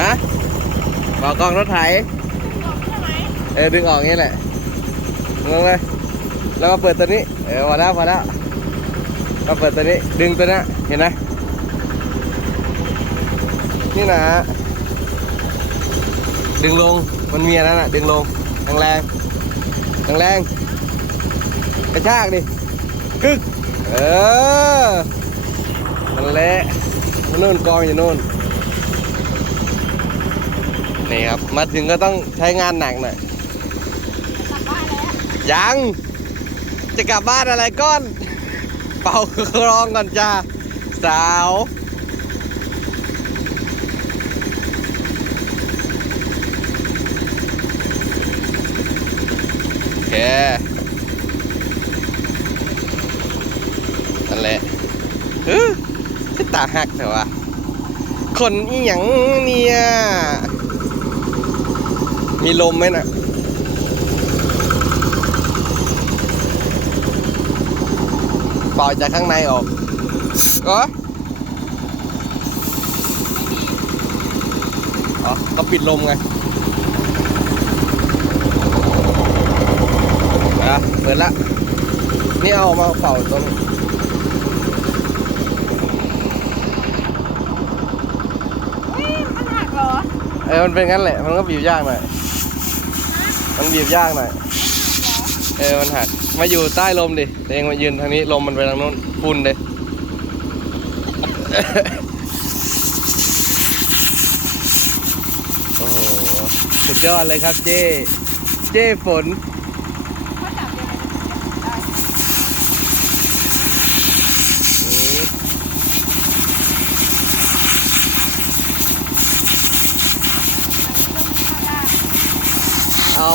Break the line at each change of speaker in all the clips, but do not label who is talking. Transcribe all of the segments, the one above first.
ฮะบอกกองรถไถเออดึงออกงี้แหละลงเลย แล้วมาเปิดตัวนี้ เออพอแล้วพอแล้วมาเปิดตัวนี้ ดึงตัวนี้เห็นไหมนี่นะ ดึงลง มันมีอันนั้นอะ ดึงลงแรงแรงแรงแรงๆกระชากดิกึก เออนั่นแหละนู่นกองอยู่นู่น นี่ครับ มาถึงก็ต้องใช้งานหนักหน่อยยัง จะกลับบ้านอะไรก้อน เป่าครองก่อนจ้า สาวโอเคนั่นแหละเฮ้ยตาหักเถอะวะคนอีหยังเนี่ย มีลมไหมน่ะเป่าจากข้างในออกก็อ๋อก็ปิดลมไงอะเปิดละ นี่เอามาเป่าตรง
มันหักเหรอ
เออมันเป็นงั้นแหละ มันก็บีบยากหน่อย มันบีบยากหน่อยเออมันหักมาอยู่ใต้ลมดิตัวเองมายืนทางนี้ลมมันไปทางโน้นปุ่นเลยโอ้โหสุดยอดเลยครับเจ้ เจ้ฝน
เขาจับยังไงได้
อืมเอา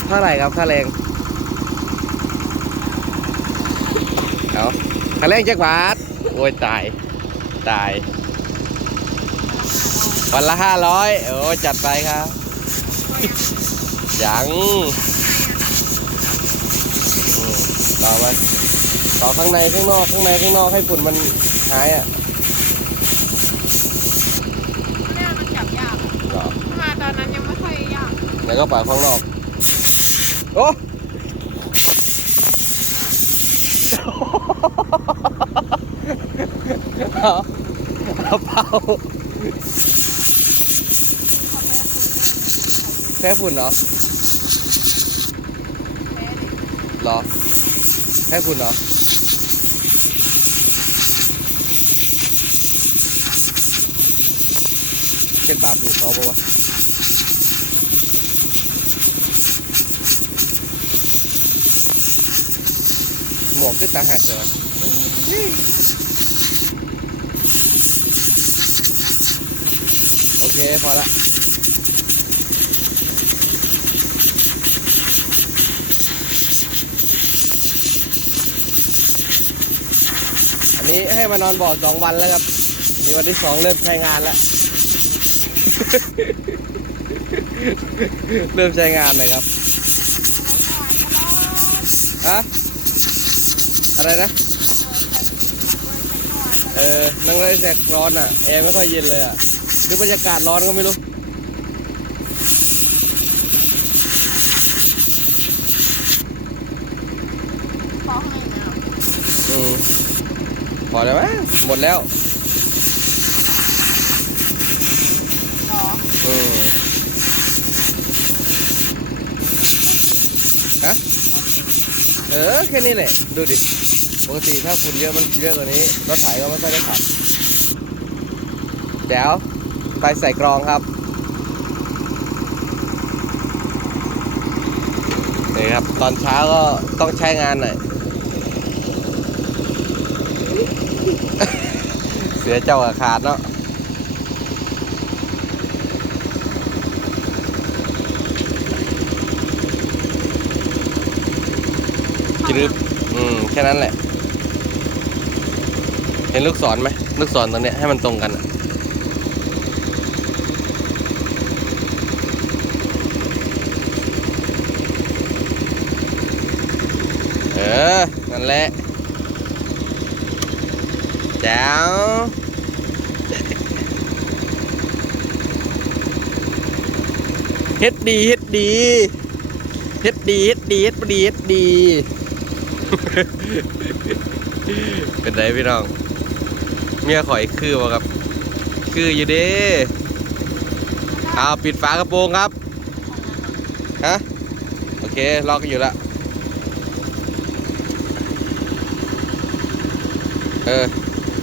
เท่าไหร่ครับค่าแรงเอาค่าแรงจักบาทโอ้ยตายตาย วันละห้าร้อยโอ้จัดไปครับยังอืมต่อไปต่อข้างในข้างนอกข้างในข้างนอกให้ฝุ่นมันหายอะ
เนี่ยมันจับยากอะ
เหรอ
มาตอนนั้นยังไม่ค่อยยาก
แล้วก็ปล่อยข้างนอก โอ้เอาเอาเปล่าแพ้ฝุ่นเหรอหรอแพ้ฝุ่นเหรอเป็นบาปอยู่เขาบอกว่า หมวกคือตาหากเหรอโอเค พอละอันนี้ให้มานอนบ่อสองวันแล้วครับนี่วันที่สองเริ่มใช้งานแล้ว เริ่มใช้งานเลยครับ ฮะ อะไรนะ เออนั่งเลยแสกร้อนอะ แอร์ไม่ค่อยเย็นเลยอะหรือบรรยากาศร้อนก็ไม่รู้
ขอให้นะ
อืมพอแล้วมั้ยหมดแล้ว
หรอ
อืมฮะ เออ แค่นี้แหละ ดูดิ ปกติถ้าฝุ่นเยอะมันเยอะกว่านี้ รถไถก็ไม่ค่อยได้ขับ เดี๋ยว ไปใส่กรองครับนี่ครับ ตอนเช้าก็ต้องใช้งานหน่อย เสือเจ้าอาขาดเนาะกรึบอืม แค่นั้นแหละ เห็นลูกศรไหมลูกศรตรงเนี้ยให้มันตรงกันเออนั่นแหละแจ๋วเฮ็ดดีเฮ็ดดีเฮ็ดดีเฮ็ดดีเฮ็ดดีเฮ็ดดี เป็นไรพี่น้อง เมียข่อยคือบ่ครับ คืออยู่เด้เอาปิดฝากระโปรงครับ ฮะ โอเค ล็อกอยู่ละ เออ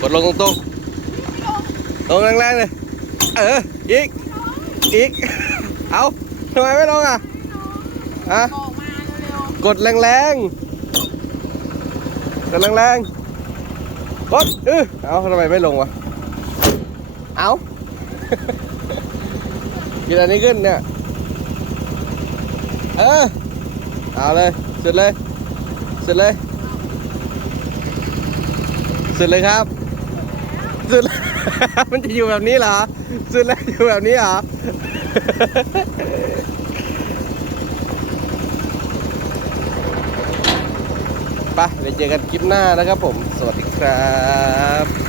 กดลงตรงๆ ลงแรงๆเลย เออ อีก อีก เอาทำไมไม่ลงอะอะ
กมาเร็ว
กดแรงๆ กดแรงๆ กดเออเอาทำไมไม่ลงวะ เอากินอันนี้ขึ้นเนี่ย เออ เอาเลยสุดเลยสุดเลยสุดเลยครับสุดเลยมันจะอยู่แบบนี้เหรอสุดเลยอยู่แบบนี้เหรอ ไปเดี๋ยวเจอกันคลิปหน้านะครับผม สวัสดีครับ